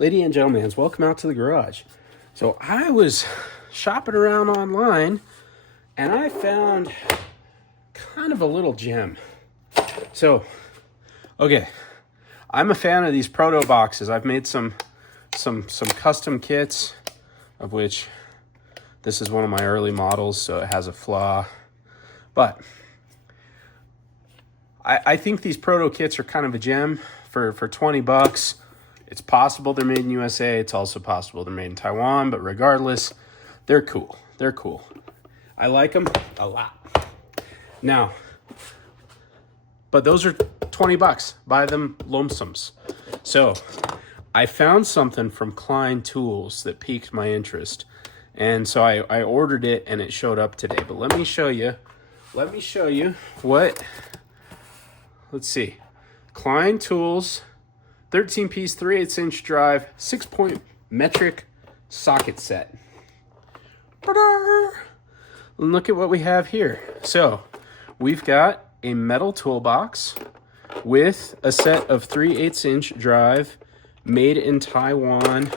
Ladies and gentlemen, welcome out to the garage. So I was shopping around online and I found kind of a little gem. So, okay, I'm a fan of these proto boxes. I've made some custom kits, of which this is one of my early models, so it has a flaw. But I think these proto kits are kind of a gem for 20 bucks. It's possible they're made in USA. It's also possible they're made in Taiwan, but regardless, they're cool. They're cool. I like them a lot. Now, but those are 20 bucks. Buy them lomesomes. So I found something from Klein Tools that piqued my interest. And so I ordered it and it showed up today. But let me show you what, let's see. Klein Tools 13-piece 3/8" drive 6-point metric socket set. Look at what we have here. So we've got a metal toolbox with a set of 3/8" drive made in Taiwan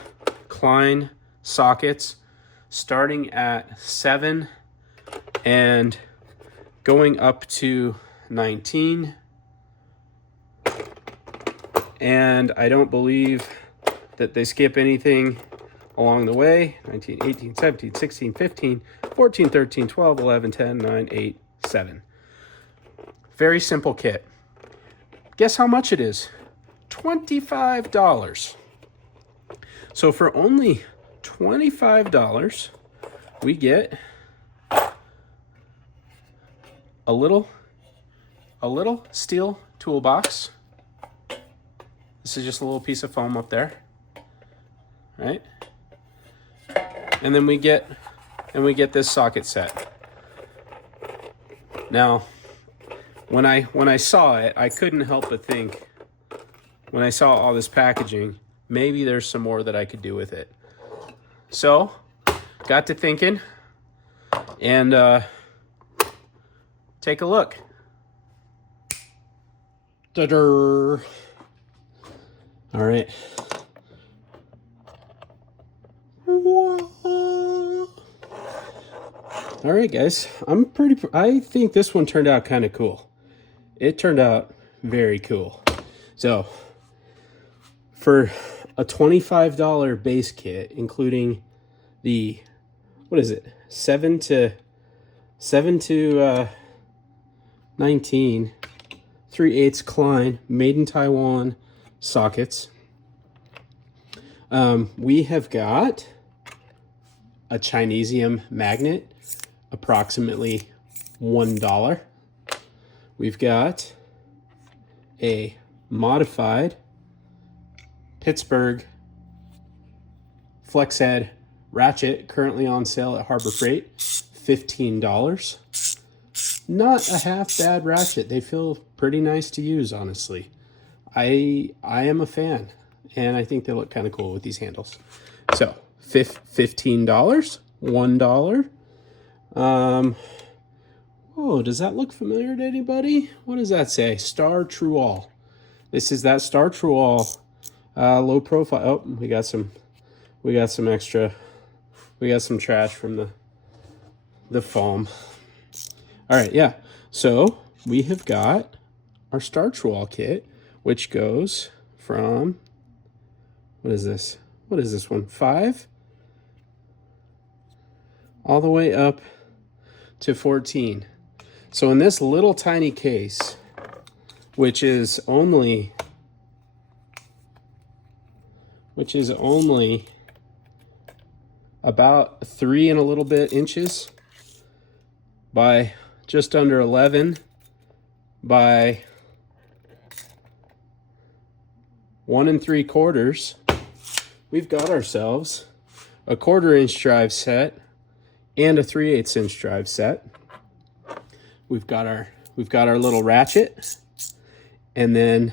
Klein sockets starting at 7 and going up to 19. And I don't believe that they skip anything along the way. 19, 18, 17, 16, 15, 14, 13, 12, 11, 10, 9, 8, 7. Very simple kit. Guess how much it is? $25. So for only $25, we get a little steel toolbox. This is just a little piece of foam up there, right? And then we get this socket set. Now, when I saw it, I couldn't help but think, when I saw all this packaging, maybe there's some more that I could do with it. So, got to thinking, and take a look. Ta-da! All right. All right, guys. I think this one turned out kind of cool. It turned out very cool. So, for a $25 base kit, including the, what is it? 7 to 19 3/8 Klein made in Taiwan sockets. We have got a Chinesium magnet, approximately $1. We've got a modified Pittsburgh flex head ratchet, currently on sale at Harbor Freight, $15. Not a half bad ratchet. They feel pretty nice to use, honestly. I am a fan, and I think they look kind of cool with these handles. So, $15, $1. Oh, does that look familiar to anybody? What does that say? Star True All. This is that Star True All low profile. Oh, we got some extra. We got some trash from the foam. All right, yeah. So we have got our Star True All kit, which goes from, what is this? What is this one? 5? All the way up to 14. So in this little tiny case, which is only about 3 and a little bit inches by just under 11 by 1 3/4, we've got ourselves a 1/4" drive set and a 3/8" drive set. We've got our little ratchet, and then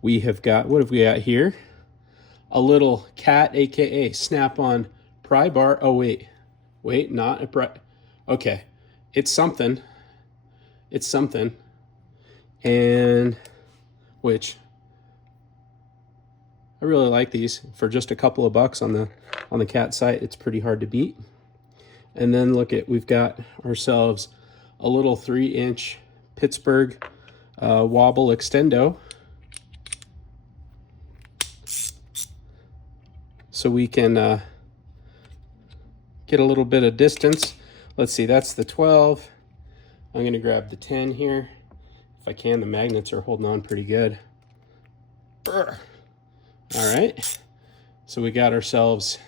we have got, what have we got here? A little cat, aka snap-on pry bar. Oh wait, not a pry. Okay, it's something. And which I really like these. For just a couple of bucks on the cat site, it's pretty hard to beat. And then look at, we've got ourselves a little 3-inch Pittsburgh wobble extendo. So we can get a little bit of distance. Let's see, that's the 12. I'm gonna grab the 10 here. If I can, the magnets are holding on pretty good. All right, so we got ourselves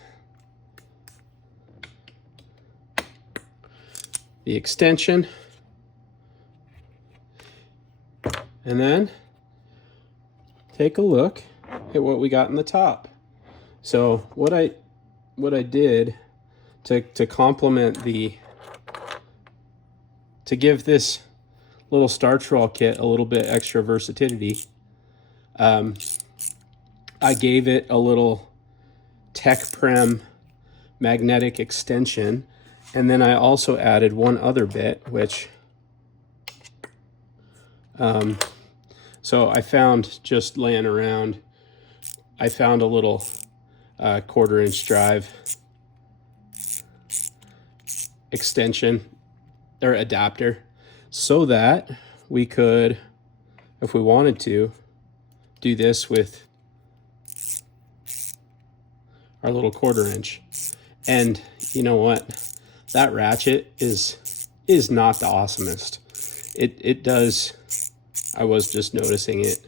the extension. And then take a look at what we got in the top. So what I did to complement to give this little starch roll kit a little bit extra versatility, I gave it a little Tech Prem magnetic extension, and then I also added one other bit, which so I found just laying around, I found a little 1/4-inch drive extension or adapter, so that we could, if we wanted to, do this with our little 1/4-inch. And you know what? That ratchet is not the awesomest. It does, I was just noticing it.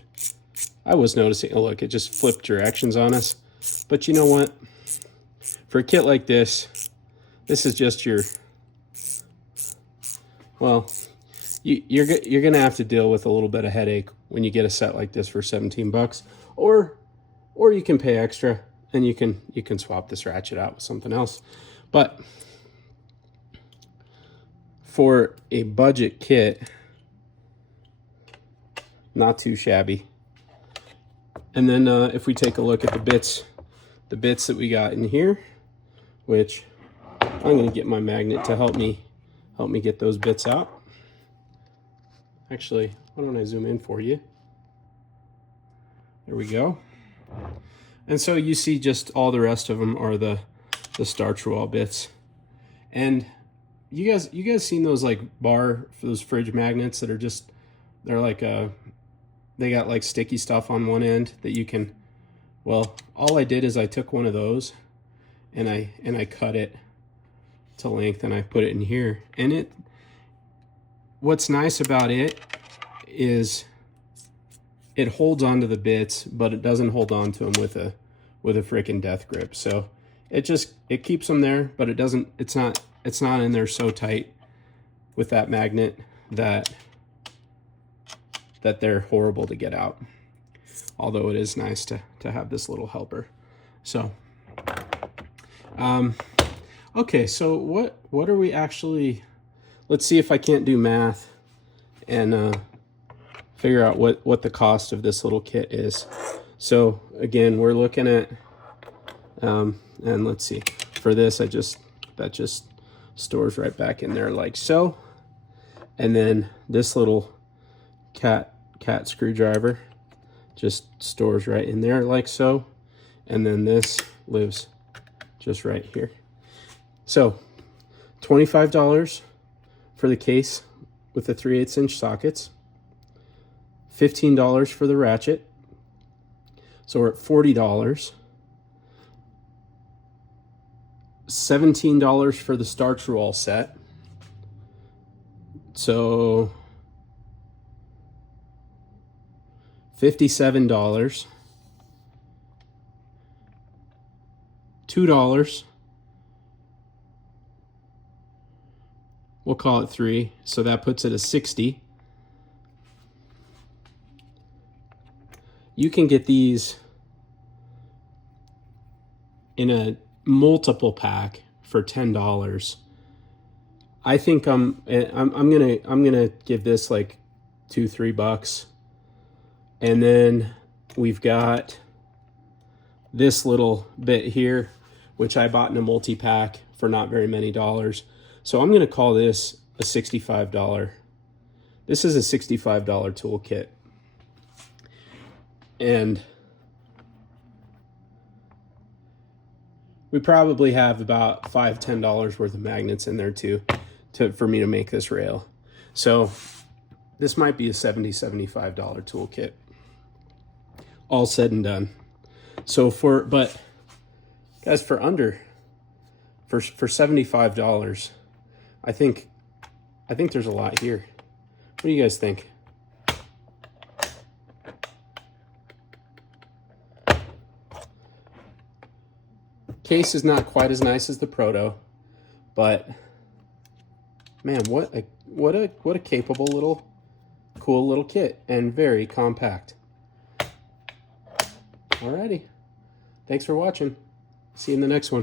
I was noticing, oh look, it just flipped directions on us. But you know what? For a kit like this is just your, well, you're gonna have to deal with a little bit of headache when you get a set like this for 17 bucks, or you can pay extra and you can swap this ratchet out with something else. But for a budget kit, not too shabby. And then if we take a look at the bits that we got in here, which I'm gonna get my magnet to help me get those bits out. Actually, why don't I zoom in for you? There we go. And so you see just all the rest of them are the starch roll bits. And you guys seen those like for those fridge magnets that are just, they're like they got like sticky stuff on one end that you can, well, all I did is I took one of those and I cut it to length and I put it in here. And what's nice about it is it holds onto the bits, but it doesn't hold on to them with a freaking death grip. So it keeps them there, but it's not in there so tight with that magnet that they're horrible to get out. Although it is nice to have this little helper. So okay, so what are we actually, let's see if I can't do math and figure out what the cost of this little kit is. So again, we're looking at and let's see, for this that just stores right back in there like so. And then this little cat screwdriver just stores right in there like so. And then this lives just right here. So $25 for the case with the 3/8-inch sockets, $15 for the ratchet. So we're at $40. $17 for the starch roll set. So $57. $2. We'll call it $3. So that puts it at $60. You can get these in a multiple pack for $10. I think I'm gonna give this like $2-3. And then we've got this little bit here, which I bought in a multi-pack for not very many dollars. So I'm gonna call this a $65. This is a $65 toolkit. And We probably have about $5–10 worth of magnets in there too, for me to make this rail. So this might be a $70–75 toolkit, all said and done. So but guys, for $75, I think there's a lot here. What do you guys think? Case is not quite as nice as the Proto, but man, what a capable little, cool little kit, and very compact. Alrighty, thanks for watching. See you in the next one.